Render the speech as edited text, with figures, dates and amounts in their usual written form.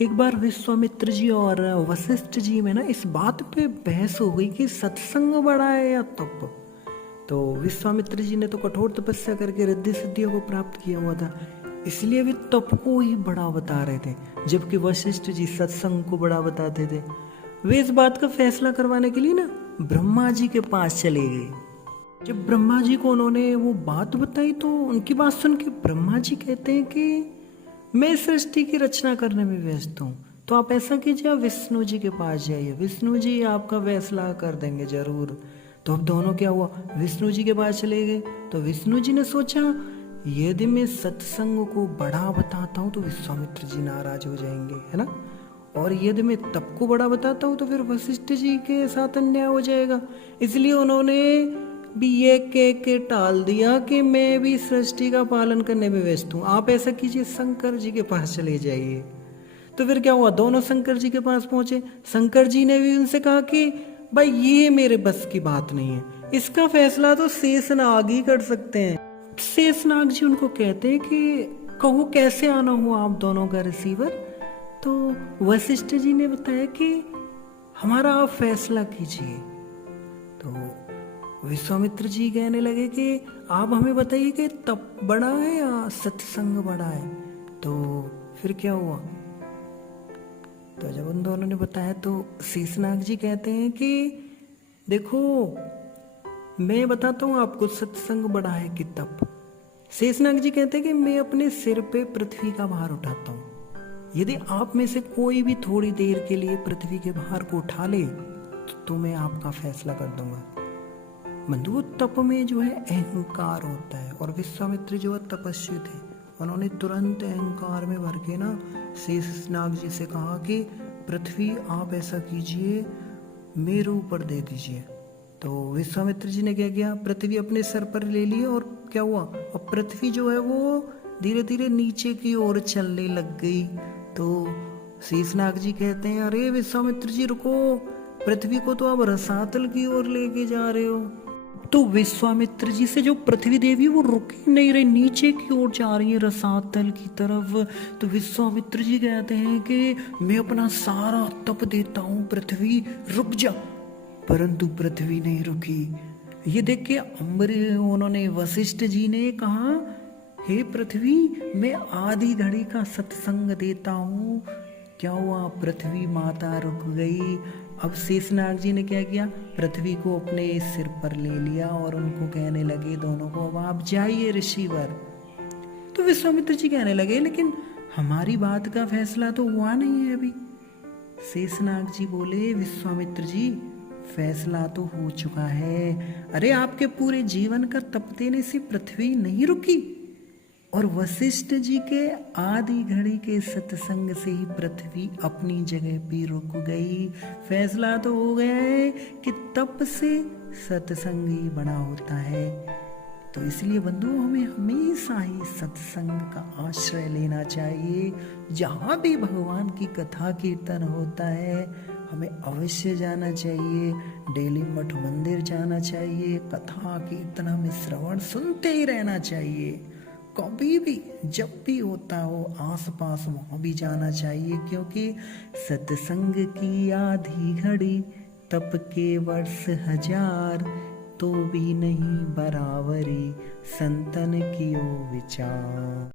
एक बार विश्वामित्र जी और वशिष्ठ जी में ना इस बात पे बहस हो गई कि सत्संग बड़ा है या तप। तो विश्वामित्र जी ने तो कठोर तपस्या करके रिद्धि सिद्धियों को प्राप्त किया हुआ था, इसलिए वे तप को ही बड़ा बता रहे थे, जबकि वशिष्ठ जी सत्संग को बड़ा बताते थे। वे इस बात का फैसला करवाने के लिए ना ब्रह्मा जी के पास चले गए। जब ब्रह्मा जी को उन्होंने वो बात बताई तो उनकी बात सुन के ब्रह्मा जी कहते हैं कि मैं सृष्टि की रचना करने में व्यस्त हूँ, तो आप ऐसा कीजिए, आप विष्णु जी के पास जाइए, विष्णु जी आपका फैसला कर देंगे जरूर। तो अब दोनों क्या हुआ, विष्णु जी के पास चले गए। तो विष्णु जी ने सोचा यदि मैं सत्संग को बड़ा बताता हूँ तो विश्वामित्र जी नाराज हो जाएंगे, है ना, और यदि मैं तप को बड़ा बताता हूँ तो फिर वशिष्ठ जी के साथ अन्याय हो जाएगा। इसलिए उन्होंने भी ये कह के टाल दिया कि मैं भी सृष्टि का पालन करने में व्यस्त हूँ, आप ऐसा कीजिए, शंकर जी के पास चले जाइए। तो फिर क्या हुआ, दोनों शंकर जी के पास पहुंचे। शंकर जी ने भी उनसे कहा कि भाई ये मेरे बस की बात नहीं है, इसका फैसला तो शेषनाग ही कर सकते हैं। शेषनाग जी उनको कहते हैं कि कहो कैसे आना हुआ आप दोनों का रिसीवर। तो वशिष्ठ जी ने बताया कि हमारा आप फैसला कीजिए। तो विश्वामित्र जी कहने लगे कि आप हमें बताइए कि तप बड़ा है या सत्संग बड़ा है। तो फिर क्या हुआ, तो जब उन दोनों ने बताया तो शेषनाग जी कहते हैं कि देखो मैं बताता हूँ आपको, सत्संग बड़ा है कि तप। शेषनाग जी कहते हैं कि मैं अपने सिर पे पृथ्वी का भार उठाता हूँ, यदि आप में से कोई भी थोड़ी देर के लिए पृथ्वी के भार को उठा ले तो मैं आपका फैसला कर दूंगा। बंधु, तप में जो है अहंकार होता है, और विश्वामित्र जो है तपस्वी थे, उन्होंने तुरंत अहंकार में भर के ना शेषनाग जी से कहा कि पृथ्वी आप ऐसा कीजिए, मेरे ऊपर दे दीजिए। तो विश्वामित्र जी ने क्या किया, पृथ्वी अपने सर पर ले ली, और क्या हुआ, अब पृथ्वी जो है वो धीरे धीरे नीचे की ओर चलने लग गई। तो शेषनाग जी कहते हैं अरे विश्वामित्र जी रुको, पृथ्वी को तो आप रसातल की ओर लेके जा रहे हो। तो विश्वामित्र जी से जो पृथ्वी देवी वो रुक ही नहीं रही, नीचे की ओर जा रही है रसातल की तरफ। तो विश्वामित्र जी कहते हैं कि मैं अपना सारा तप देता हूँ, पृथ्वी रुक जा। परंतु पृथ्वी नहीं रुकी। ये देख के उन्होंने वशिष्ठ जी ने कहा हे पृथ्वी, मैं आधी घड़ी का सत्संग देता हूँ। क्या हुआ, पृथ्वी माता रुक गई। अब शेषनाग जी ने क्या किया, पृथ्वी को अपने सिर पर ले लिया और उनको कहने लगे दोनों को, अब आप जाइए ऋषिवर। तो विश्वामित्र जी कहने लगे लेकिन हमारी बात का फैसला तो हुआ नहीं है अभी। शेषनाग जी बोले विश्वामित्र जी, फैसला तो हो चुका है, अरे आपके पूरे जीवन का तप देने से पृथ्वी नहीं रुकी, और वशिष्ठ जी के आधी घड़ी के सत्संग से ही पृथ्वी अपनी जगह पे रुक गई। फैसला तो हो गया है कि तप से सत्संग ही बड़ा होता है। तो इसलिए बंधु, हमें हमेशा ही सत्संग का आश्रय लेना चाहिए। जहाँ भी भगवान की कथा कीर्तन होता है हमें अवश्य जाना चाहिए, डेली मठ मंदिर जाना चाहिए, कथा कीर्तन हमें श्रवण सुनते ही रहना चाहिए। कभी भी जब भी होता हो आसपास वहाँ भी जाना चाहिए, क्योंकि सत्संग की आधी घड़ी तप के वर्ष हजार, तो भी नहीं बराबरी संतन कियो विचार।